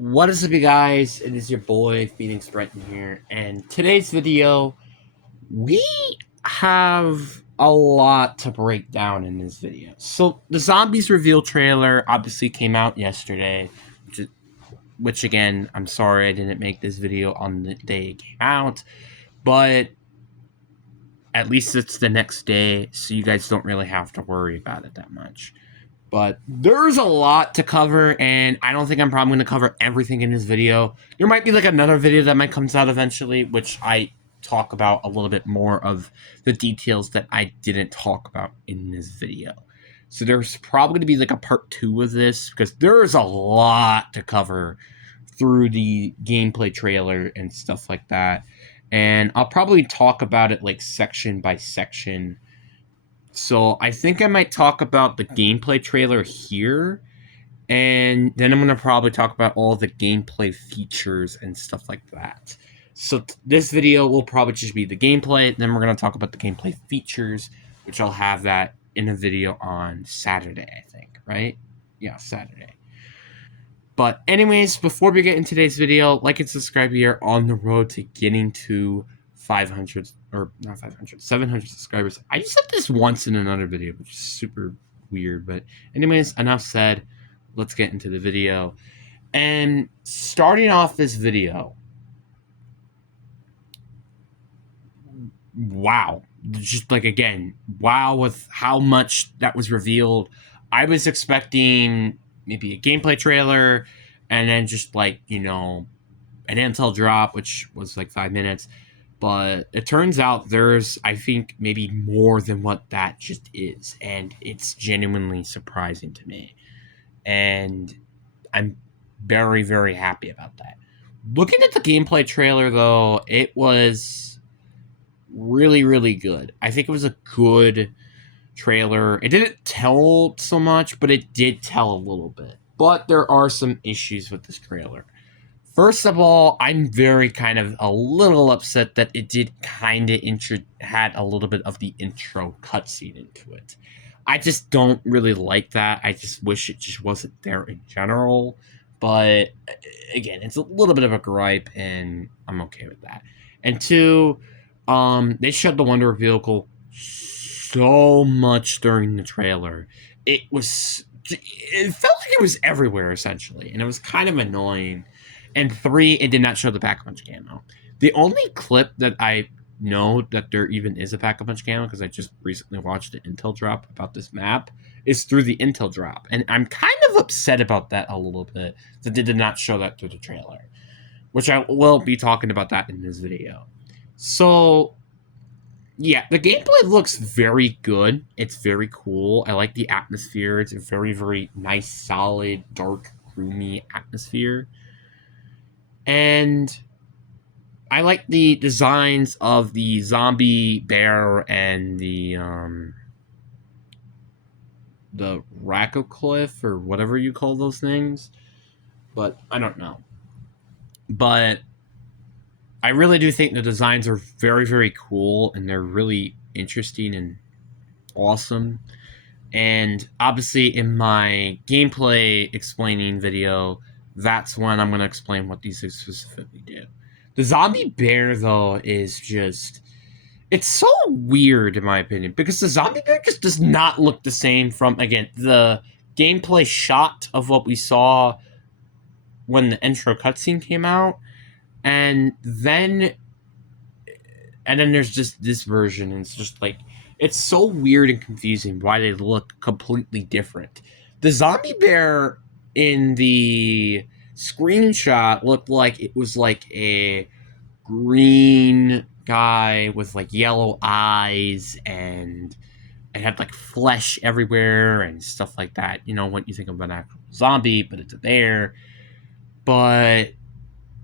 What is up, you guys? It is your boy Phoenix Breton here, and today's video we have a lot to break down in this video. So the Zombies reveal trailer obviously came out yesterday, which again, I'm sorry I didn't make this video on the day it came out, but at least it's the next day, so you guys don't really have to worry about it that much. But there's a lot to cover, and I don't think I'm probably going to cover everything in this video. There might be like another video that might comes out eventually, which I talk about a little bit more of the details that I didn't talk about in this video. So there's probably going to be like a part 2 of this, because there's a lot to cover through the gameplay trailer and stuff like that. And I'll probably talk about it like section by section. So I think I might talk about the gameplay trailer here, and then I'm going to probably talk about all the gameplay features and stuff like that. So this video will probably just be the gameplay, then we're going to talk about the gameplay features, which I'll have that in a video on Saturday, I think, right? Yeah, Saturday. But anyways, before we get into today's video, like and subscribe. Here on the road to getting to 500, or not 500, 700 subscribers. I just said this once in another video, which is super weird. But anyways, enough said. Let's get into the video. And starting off this video, wow. Just like, again, wow with how much that was revealed. I was expecting maybe a gameplay trailer and then just like, you know, an intel drop, which was like 5 minutes. But it turns out there's, I think, maybe more than what that just is. And it's genuinely surprising to me. And I'm very, very happy about that. Looking at the gameplay trailer, though, it was really, really good. I think it was a good trailer. It didn't tell so much, but it did tell a little bit. But there are some issues with this trailer. First of all, I'm very kind of a little upset that it did kind of had a little bit of the intro cutscene into it. I just don't really like that. I just wish it just wasn't there in general. But again, it's a little bit of a gripe, and I'm okay with that. And two, they showed the Wonder vehicle so much during the trailer. It felt like it was everywhere, essentially, and it was kind of annoying. And 3, it did not show the Pack-a-Punch camo. The only clip that I know that there even is a Pack-a-Punch camo, because I just recently watched an intel drop about this map, is through the intel drop. And I'm kind of upset about that a little bit, that they did not show that through the trailer, which I will be talking about that in this video. So, yeah, the gameplay looks very good. It's very cool. I like the atmosphere. It's a very, very nice, solid, dark, gloomy atmosphere. And I like the designs of the zombie bear and the Rackocliff, or whatever you call those things. But I don't know. But I really do think the designs are very, very cool, and they're really interesting and awesome. And obviously in my gameplay explaining video, that's when I'm going to explain what these specifically do. The zombie bear, though, is just... it's so weird, in my opinion, because the zombie bear just does not look the same from, again, the gameplay shot of what we saw when the intro cutscene came out, and then there's just this version, and it's just like... it's so weird and confusing why they look completely different. The zombie bear in the screenshot looked like it was like a green guy with like yellow eyes, and it had like flesh everywhere and stuff like that. You know, what you think of an actual zombie, but it's a bear. But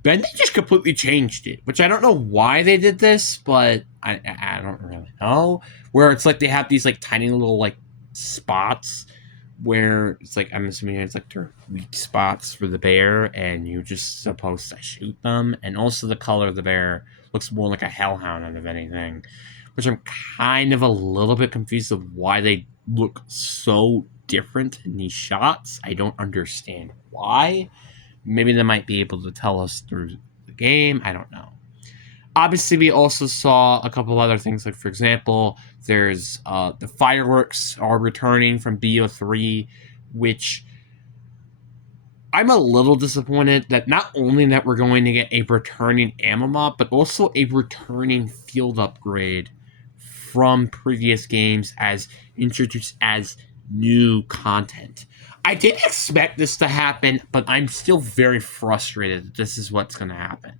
then they just completely changed it, which I don't know why they did this, but I don't really know. Where it's like they have these like tiny little like spots where it's like, I'm assuming it's like their weak spots for the bear, and you're just supposed to shoot them. And also the color of the bear looks more like a hellhound out of anything, which I'm kind of a little bit confused of why they look so different in these shots. I don't understand why. maybe they might be able to tell us through the game. I don't know. Obviously, we also saw a couple other things. Like, for example, there's the fireworks are returning from B03, which I'm a little disappointed that not only that we're going to get a returning ammo mod, but also a returning field upgrade from previous games as introduced as new content. I didn't expect this to happen, but I'm still very frustrated that this is what's going to happen.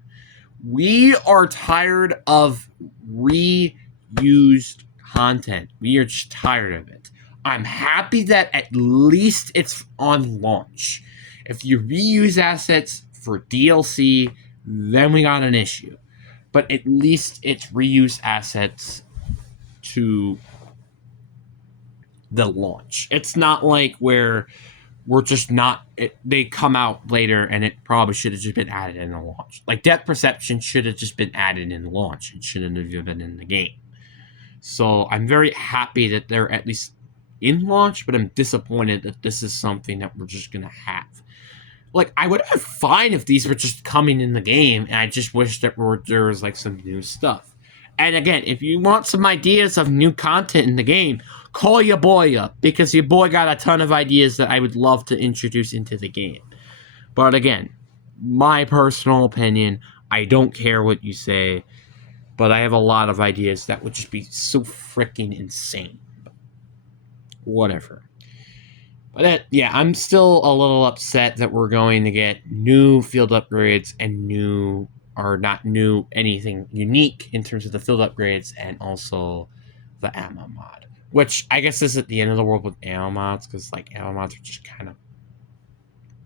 We are tired of reused content. We are just tired of it. I'm happy that at least it's on launch. If you reuse assets for DLC, then we got an issue. But at least it's reuse assets to the launch. It's not like where we're just not they come out later and it probably should have just been added in the launch. Like depth perception should have just been added in the launch. It shouldn't have been in the game. So I'm very happy that they're at least in launch, but I'm disappointed that this is something that we're just gonna have. Like, I would have been fine if these were just coming in the game, and I just wish that there was like some new stuff. And again, if you want some ideas of new content in the game, call your boy up, because your boy got a ton of ideas that I would love to introduce into the game. But again, my personal opinion, I don't care what you say, but I have a lot of ideas that would just be so freaking insane. Whatever. But yeah, I'm still a little upset that we're going to get new field upgrades and not new, anything unique in terms of the field upgrades and also the ammo mod. Which I guess isn't the end of the world with ammo mods, because like ammo mods are just kind of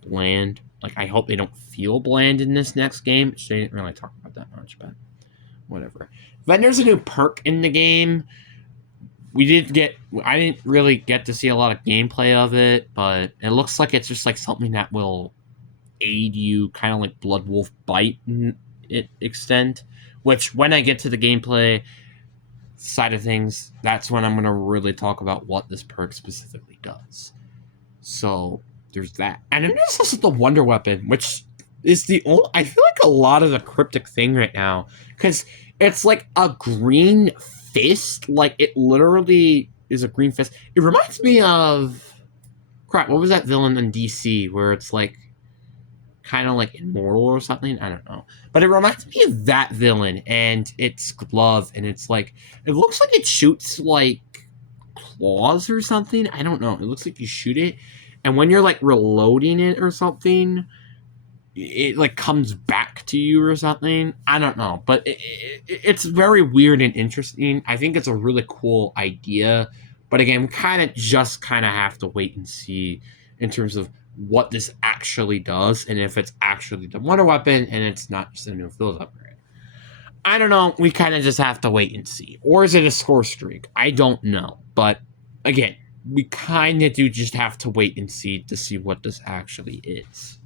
bland. Like, I hope they don't feel bland in this next game, which they didn't really talk about that much, but whatever. Then there's a new perk in the game. I didn't really get to see a lot of gameplay of it, but it looks like it's just like something that will aid you, kind of like Blood Wolf Bite extent, which when I get to the gameplay side of things, that's when I'm going to really talk about what this perk specifically does. So there's that. And then there's also the Wonder Weapon, which is the only, I feel like a lot of the cryptic thing right now, because it's like a green fist. Like, it literally is a green fist. It reminds me of what was that villain in DC where it's like kind of like immortal or something? I don't know, but it reminds me of that villain, and its glove, and it's like, it looks like it shoots like claws or something. I don't know, it looks like you shoot it, and when you're like reloading it or something, it like comes back to you or something. I don't know, but it's very weird and interesting. I think it's a really cool idea, but again, we kind of have to wait and see in terms of what this actually does, and if it's actually the Wonder Weapon and it's not just a new field upgrade. I don't know, we kind of just have to wait and see. Or is it a score streak? I don't know, but again, we kind of do just have to wait and see to see what this actually is.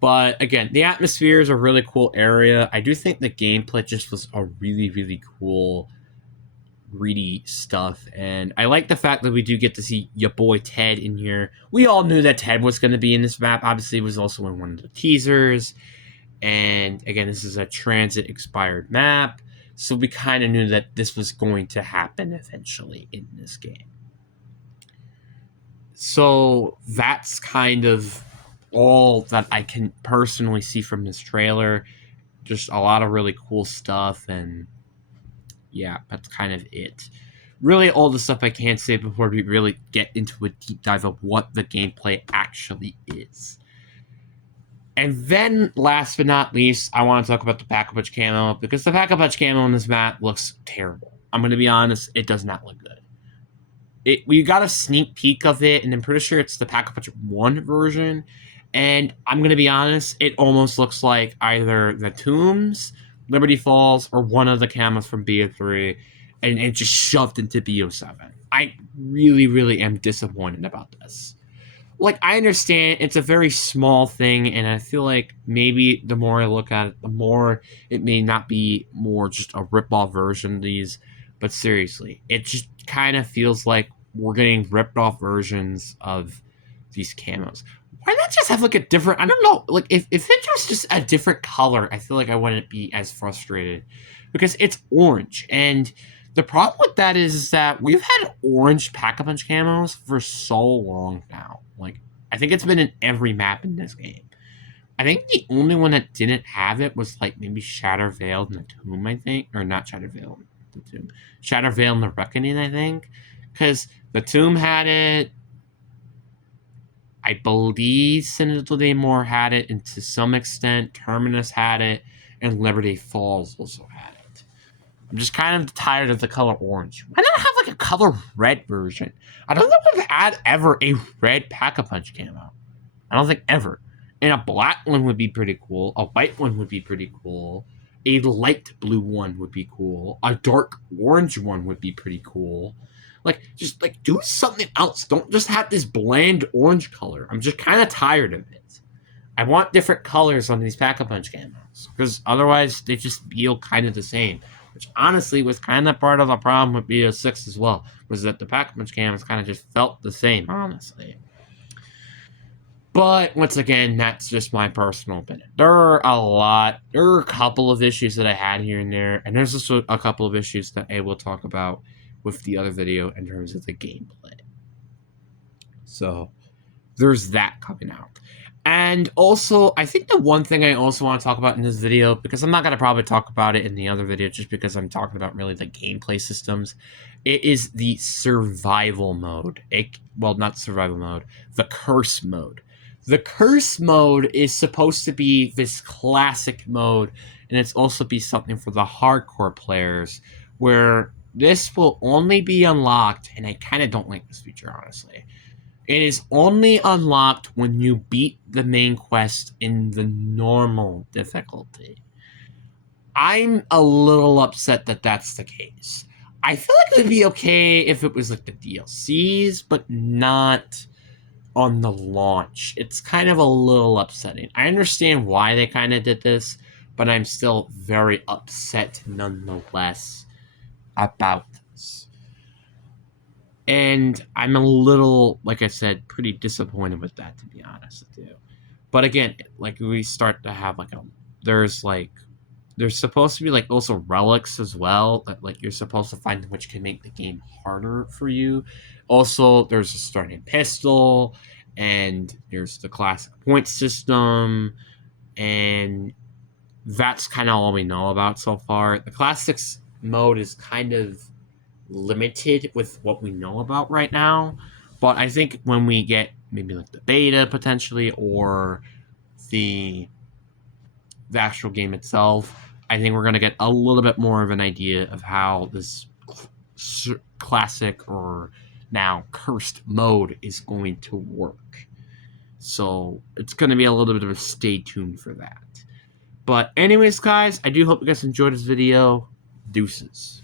But again, the atmosphere is a really cool area. I do think the gameplay just was a really, really cool, greedy stuff. And I like the fact that we do get to see your boy Ted in here. We all knew that Ted was going to be in this map. Obviously, it was also in one of the teasers. And again, this is a transit expired map. So we kind of knew that this was going to happen eventually in this game. So that's kind of all that I can personally see from this trailer. Just a lot of really cool stuff, and yeah, that's kind of it. Really, all the stuff I can't say before we really get into a deep dive of what the gameplay actually is. And then, last but not least, I want to talk about the Pack-a-Punch camo, because the Pack-a-Punch camo in this map looks terrible. I'm going to be honest, it does not look good. We got a sneak peek of it, and I'm pretty sure it's the Pack-a-Punch 1 version. And I'm going to be honest, it almost looks like either the Tombs, Liberty Falls, or one of the camos from BO3, and it just shoved into B07. I really, really am disappointed about this. Like, I understand it's a very small thing, and I feel like maybe the more I look at it, the more it may not be more just a rip-off version of these. But seriously, it just kind of feels like we're getting ripped-off versions of these camos. why not just have like a different, I don't know, like if it was just a different color, I feel like I wouldn't be as frustrated because it's orange. And the problem with that is that we've had orange Pack-a-Punch camos for so long now. Like, I think it's been in every map in this game. I think the only one that didn't have it was like maybe Shatter Veil in the Tomb, I think. Or not Shatter Veil in the Tomb. Shatter Veil in the Reckoning, I think. Because the Tomb had it. I believe Citadel Daymore had it, and to some extent, Terminus had it, and Liberty Falls also had it. I'm just kind of tired of the color orange. Why not have like a color red version? I don't think we've had ever a red Pack-a-Punch camo. I don't think ever. And a black one would be pretty cool. A white one would be pretty cool. A light blue one would be cool. A dark orange one would be pretty cool. Like, just like do something else. Don't just have this bland orange color. I'm just kind of tired of it. I want different colors on these Pack-a-Punch camos because otherwise they just feel kind of the same. Which honestly was kind of part of the problem with B06 as well, was that the Pack-a-Punch camos kind of just felt the same, honestly. But once again, that's just my personal opinion. There are a couple of issues that I had here and there, and there's also a couple of issues that I will talk about with the other video in terms of the gameplay. So there's that coming out. And also, I think the one thing I also want to talk about in this video, because I'm not going to probably talk about it in the other video just because I'm talking about really the gameplay systems, it is the survival mode. Well, not survival mode, the curse mode. The curse mode is supposed to be this classic mode, and it's also be something for the hardcore players, where this will only be unlocked, and I kind of don't like this feature, honestly. It is only unlocked when you beat the main quest in the normal difficulty. I'm a little upset that that's the case. I feel like it would be okay if it was like the DLCs, but not on the launch. It's kind of a little upsetting. I understand why they kind of did this, but I'm still very upset nonetheless about this. And I'm a little, like I said, pretty disappointed with that, to be honest with you. But again, like we start to have like there's supposed to be like also relics as well that like you're supposed to find, which can make the game harder for you. Also, there's a starting pistol, and there's the classic point system, and that's kind of all we know about so far. The classics mode is kind of limited with what we know about right now, but I think when we get maybe like the beta potentially or the actual game itself, I think we're going to get a little bit more of an idea of how this classic or now cursed mode is going to work. So it's going to be a little bit of a stay tuned for that. But anyways, guys, I do hope you guys enjoyed this video. Deuces.